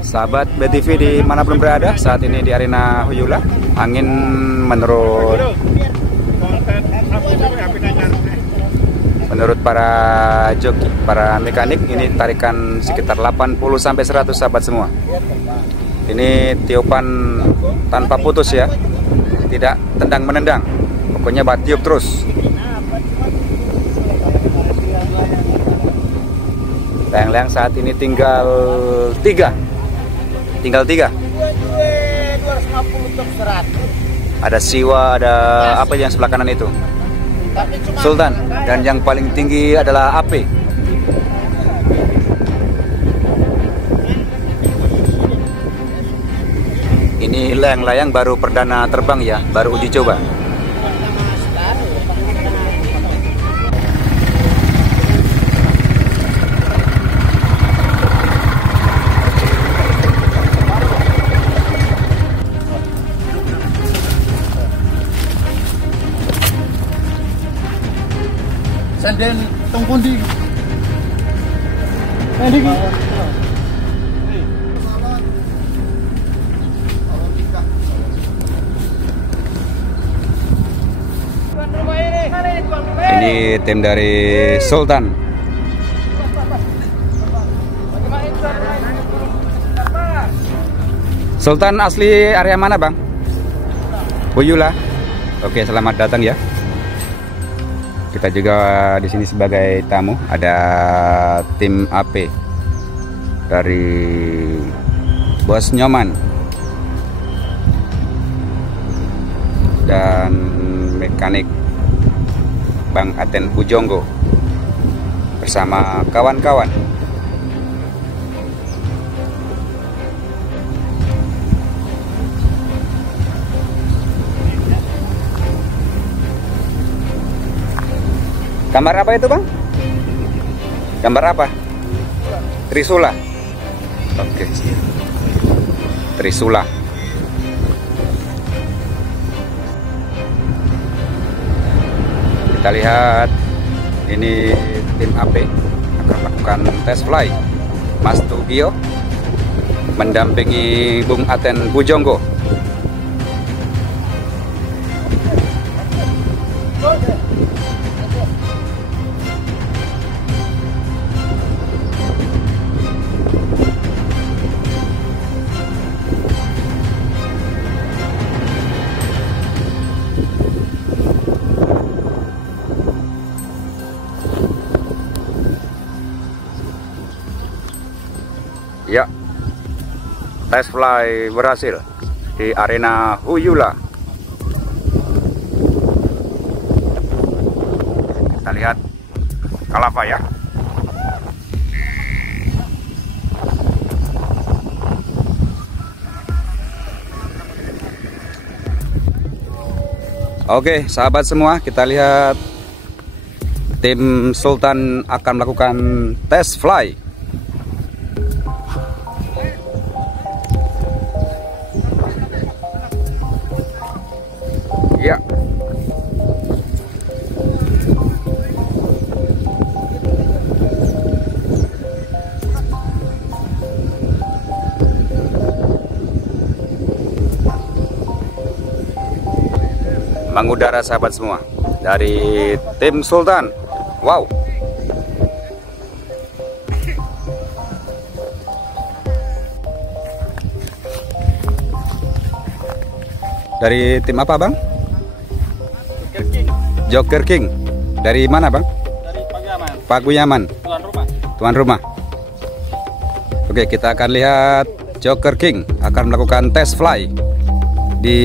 Sahabat BTV di mana pun berada, saat ini di arena Huyula, angin menurut para joki, para mekanik ini tarikan sekitar 80-100 sahabat semua. Ini tiupan tanpa putus ya, tidak tendang menendang, pokoknya tiup terus. Layang-layang saat ini tinggal 3. Ada Siwa, ada apa yang sebelah kanan itu? Sultan. Dan yang paling tinggi adalah AP. Ini layang-layang baru perdana terbang ya, baru uji coba. Sanden tong pundi. Niki. Ini tim dari Sultan. Sultan asli area mana, Bang? Huyula. Oke, selamat datang ya. Kita juga di sini sebagai tamu, ada tim AP dari Bos Nyoman dan mekanik Bang Aten Pujonggo bersama kawan-kawan. Gambar apa itu, Bang? Gambar apa? Trisula. Oke. Trisula. Kita lihat ini tim AP akan melakukan tes fly. Mas Tugio mendampingi Bung Aten Pujonggo. Ya, tes fly berhasil di arena Huyula. Kita lihat Kalava ya. Oke, sahabat semua, kita lihat tim Sultan akan melakukan tes fly. Ya. Mengudara sahabat semua dari tim Sultan. Wow. Dari tim apa, Bang? Joker King. Dari mana, Bang? Dari Paguyaman. Paguyaman. Tuan rumah. Tuan rumah. Oke, kita akan lihat Joker King akan melakukan tes fly di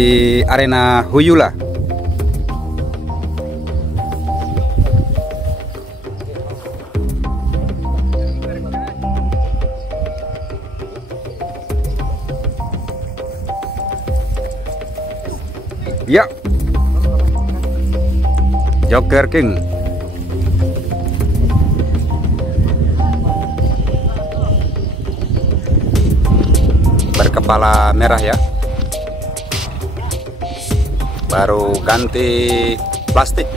arena Huyula. Ya. Joker King. Berkepala merah ya. Baru ganti plastik.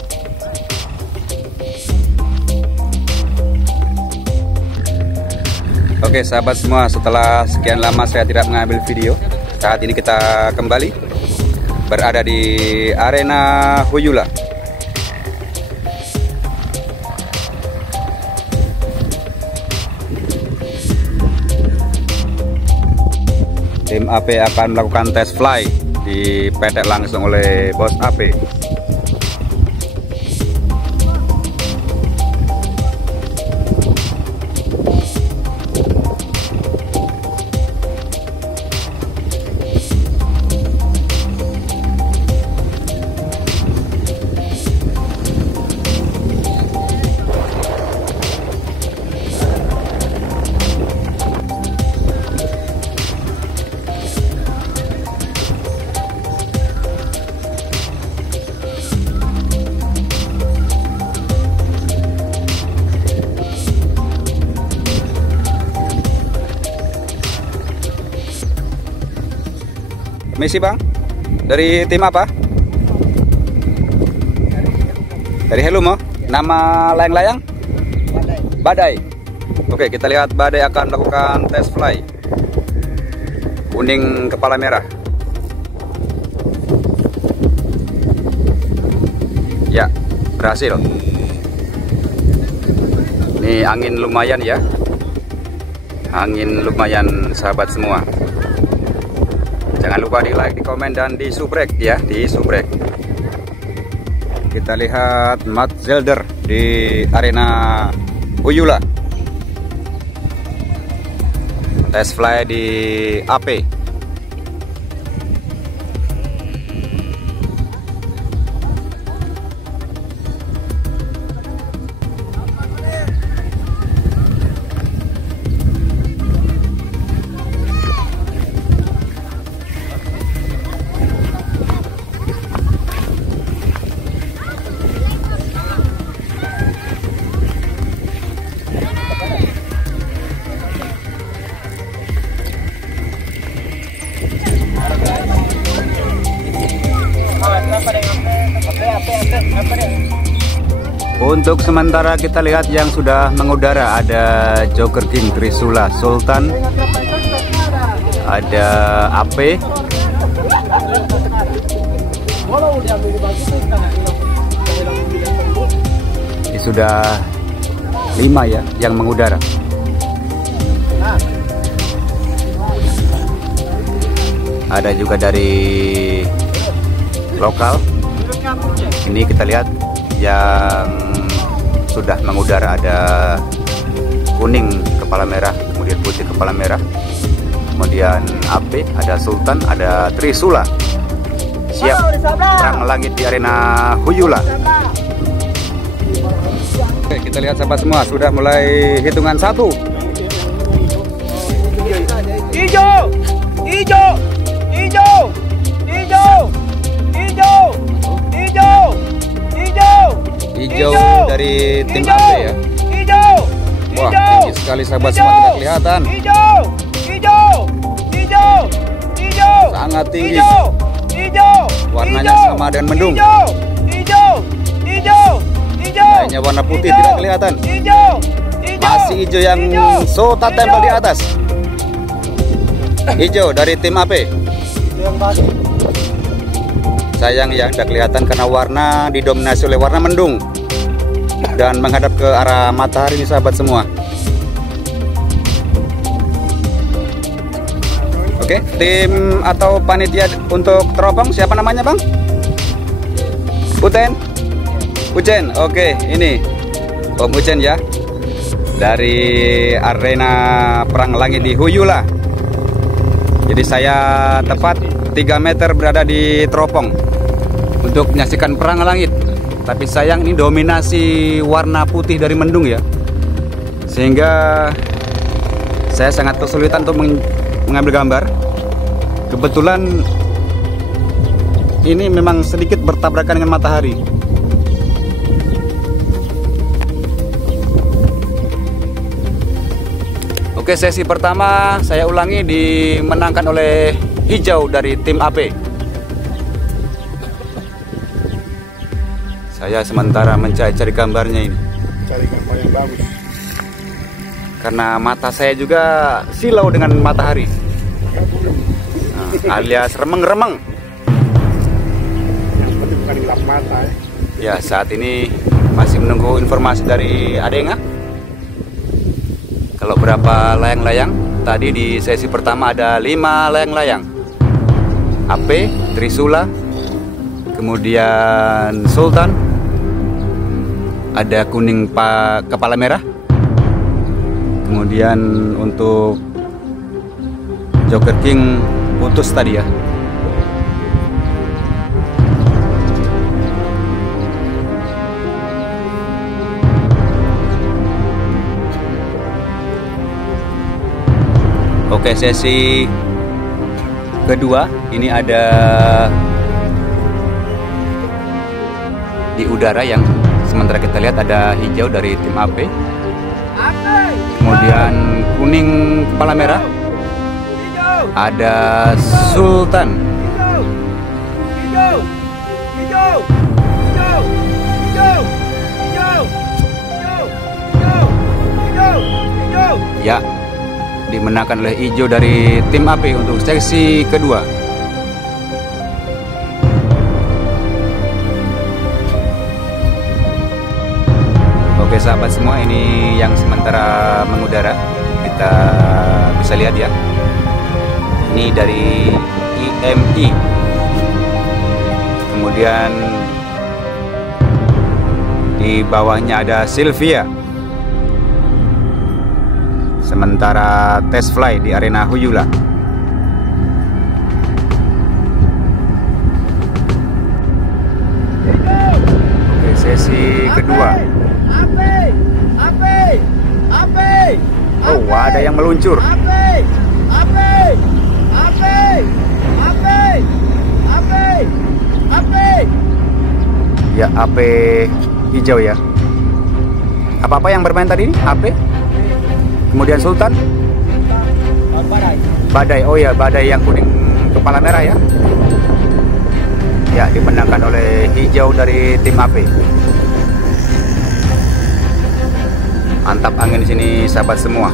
Oke sahabat semua, setelah sekian lama saya tidak mengambil video, saat ini kita kembali berada di arena Huyula. Tim AP akan melakukan tes fly, dipetek langsung oleh bos AP. Misi bang, dari tim apa? Dari Helumo. Nama layang-layang? Badai. Oke, kita lihat Badai akan melakukan tes fly. Kuning kepala merah. Ya, berhasil. Ini angin lumayan ya. Angin lumayan sahabat semua. Jangan lupa di like, di komen, dan di subrek ya, di subrek. Kita lihat Matt Zelder di arena Huyula. Tes fly di AP. Untuk sementara kita lihat yang sudah mengudara, ada Joker King, Trisula, Sultan, ada AP, ini sudah 5 ya yang mengudara. Ada juga dari lokal. Ini kita lihat yang sudah mengudara, ada kuning kepala merah, kemudian putih kepala merah, kemudian AP, ada Sultan, ada Trisula. Siap perang langit di arena Huyula. Oke, kita lihat sahabat semua, sudah mulai hitungan 1. Hijau, hijau, hijau, hijau, hijau, hijau, hijau, hijau dari tim AP ya. Hijau, wah tinggi sekali sahabat semua, tidak kelihatan. Hijau, hijau, hijau, hijau, sangat tinggi. Hijau, hijau, warnanya hijau, sama dengan mendung. Hijau, hijau, hijau, hijau. Lainnya warna putih, hijau, tidak kelihatan. Hijau, hijau, masih hijau yang so tempel di atas. Hijau dari tim AP. Sayang ya, tidak kelihatan karena warna didominasi oleh warna mendung dan menghadap ke arah matahari ini sahabat semua. Oke, tim atau panitia untuk teropong siapa namanya bang? Ucen. Oke, ini Om Ucen ya, dari arena perang langit di Huyula. Jadi saya tepat 3 meter berada di teropong untuk menyaksikan perang langit. Tapi sayang ini dominasi warna putih dari mendung ya, sehingga saya sangat kesulitan untuk mengambil gambar. Kebetulan ini memang sedikit bertabrakan dengan matahari. Oke, sesi pertama saya ulangi dimenangkan oleh hijau dari tim AP. Saya sementara mencari gambarnya ini. Cari gambar yang bagus. karena mata saya juga silau dengan matahari, alias remeng-remeng. Bukan gelap mata. Ya, saat ini masih menunggu informasi dari Adenga. Kalau berapa layang-layang? Tadi di sesi pertama ada 5 layang-layang. AP, Trisula, kemudian Sultan, ada kuning kepala merah, kemudian untuk Joker King putus tadi ya. Oke, sesi kedua ini ada di udara yang sementara kita lihat ada hijau dari tim AP, kemudian kuning kepala merah, ada Sultan, ya, dimenangkan oleh hijau dari tim AP untuk sesi kedua. Oke sahabat semua, ini yang sementara mengudara, kita bisa lihat ya, ini dari IMI, kemudian di bawahnya ada Sylvia. Sementara test fly di arena Huyula. Oke, sesi kedua. Oh, ada yang meluncur. Ya, AP hijau ya. Apa-apa yang bermain tadi? AP? Kemudian Sultan, Badai, oh ya, Badai yang kuning kepala merah ya. Ya, dimenangkan oleh hijau dari tim AP. Mantap angin di sini sahabat semua.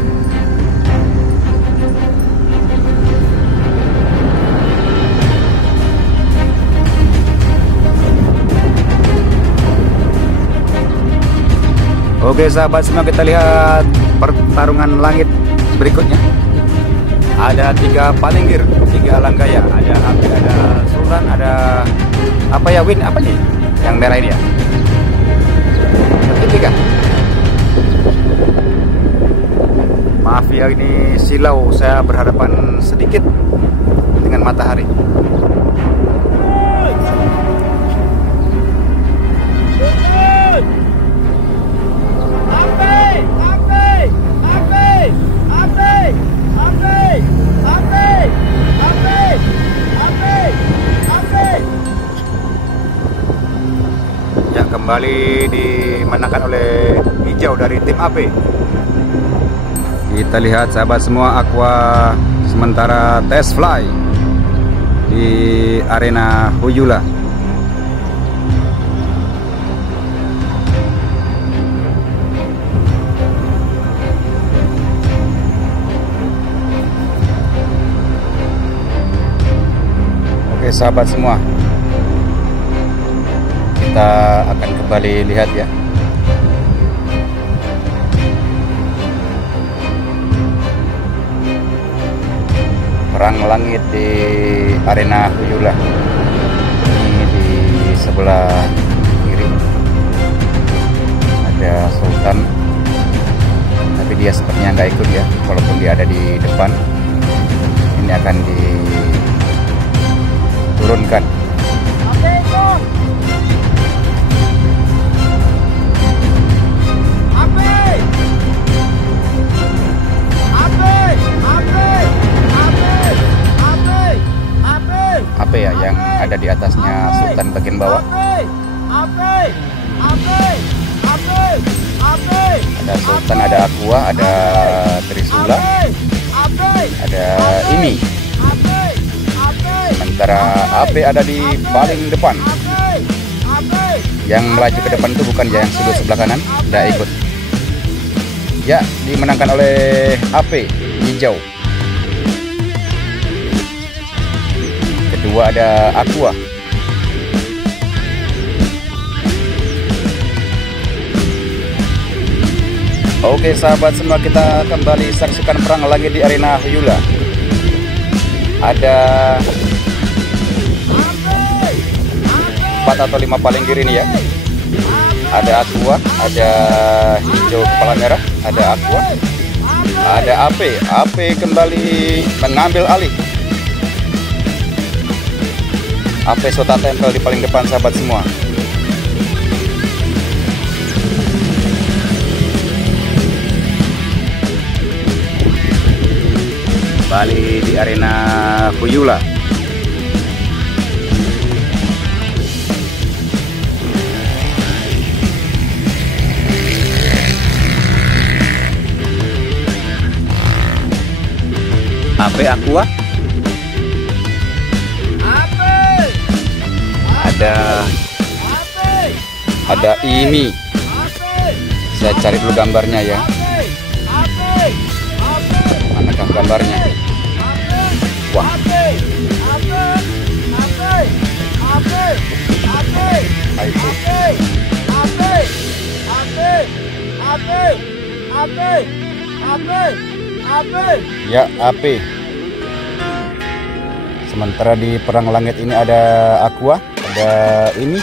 Oke sahabat semua, kita lihat pertarungan langit berikutnya. Ada 3 palinggir, 3 langgaya. Ada AP, ada Sultan, ada apa ya, Win, apa nih yang merah ini ya? Ketiga. Maaf ya, ini silau, saya berhadapan sedikit dengan matahari. Yang kembali dimenangkan oleh hijau dari tim AP. Kita lihat sahabat semua, Aqua sementara test fly di arena Huyula. Oke sahabat semua, kita akan kembali lihat ya. Perang langit di arena Huyula. Ini di sebelah kiri ada Sultan, tapi dia sepertinya nggak ikut ya, walaupun dia ada di depan. Ini akan diturunkan. Apa ya yang ada di atasnya Sultan bagian bawah? Ada Sultan, ada Aqua, ada Trisula, ada ini. Sementara AP ada di paling depan. Yang melaju ke depan itu bukan yang sudut sebelah kanan, tidak ikut. Ya, dimenangkan oleh AP hijau. Kedua ada Aqua. Oke sahabat semua, kita kembali saksikan perang lagi di arena Huyula. Ada 4 atau 5 palinggir ini ya. Ada Aqua, ada hijau kepala merah, ada Aqua, ada AP. AP kembali mengambil alih. AP Sota tempel di paling depan sahabat semua. Kembali di arena Huyula. AP Aqua, ada Imi. Saya cari dulu gambarnya ya. Manakah gambarnya? Wah. Ya, AP. Sementara di perang langit ini ada Aqua, ada ini,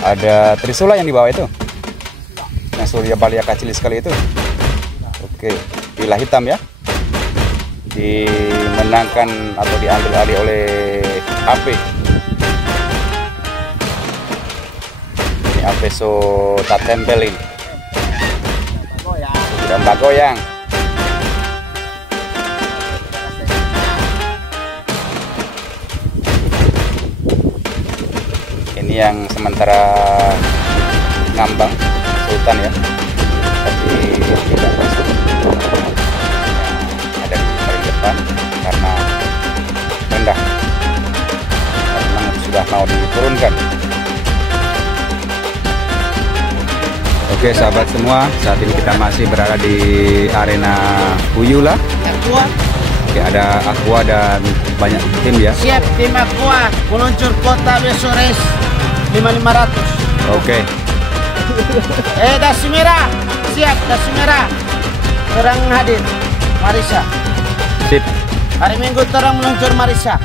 ada Trisula yang di bawah itu, yang Surya Balia kecil sekali itu. Oke, pilah hitam ya, dimenangkan atau diambil alih oleh AP. Ini AP Sota tempel ini. Sudah Mbak goyang. Ini yang sementara ngambang Sultan ya, tapi tidak masuk. Ada di paling depan karena rendah, memang sudah mau diturunkan. Oke sahabat semua, saat ini kita masih berada di arena Huyula. Oke, ada Aqua dan banyak tim ya. Siap tim Aqua meluncur kota besok race 5500. Oke. Dasi merah, siap dasi merah. Terang hadir Marisa. Sip. Hari Minggu terang meluncur Marisa.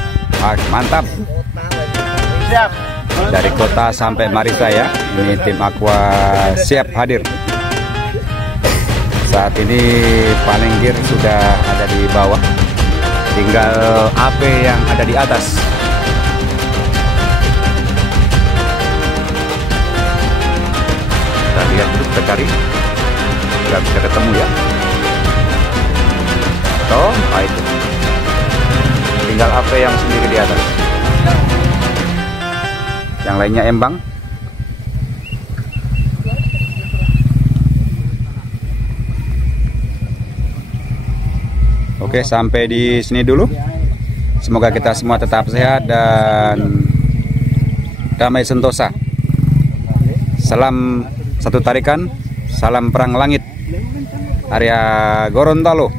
Mantap. Siap. Dari kota sampai Marisa ya. Ini tim Aqua siap hadir. Saat ini palinggir sudah ada di bawah. Tinggal AP yang ada di atas. Kita lihat dulu, kita cari. Nggak bisa ketemu ya. Toh, itu. Tinggal AP yang sendiri di atas. Yang lainnya embang. Oke, sampai di sini dulu. Semoga kita semua tetap sehat dan damai sentosa. Salam satu tarikan, salam perang langit, area Gorontalo.